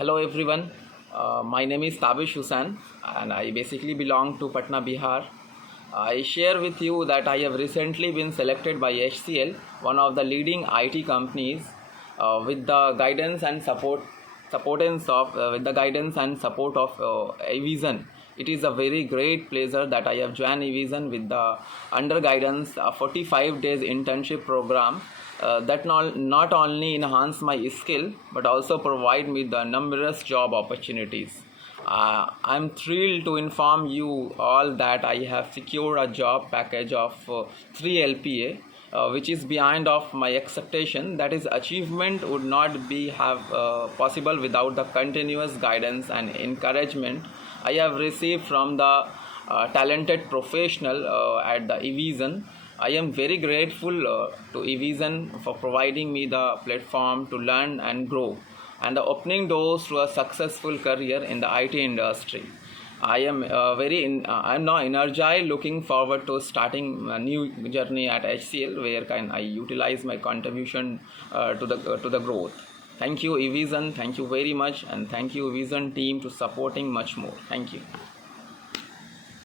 Hello everyone. My name is Tabish and I basically belong to Patna, Bihar. I share with you that I have recently been selected by HCL, one of the leading IT companies, with the guidance and support of Evision. It is a very great pleasure that I have joined Evision with the under guidance 45 days internship program that not only enhance my skill but also provide me the numerous job opportunities. I'm thrilled to inform you all that I have secured a job package of 3 LPA, which is beyond of my expectation. That is, achievement would not be have possible without the continuous guidance and encouragement I have received from the talented professional at the Evision. I am very grateful to Evision for providing me the platform to learn and grow and the opening doors to a successful career in the IT industry. I am now energized, looking forward to starting a new journey at HCL, where can I utilize my contribution to the growth. Thank you, Evision. Thank you very much, and thank you, Evision team, to supporting much more. Thank you.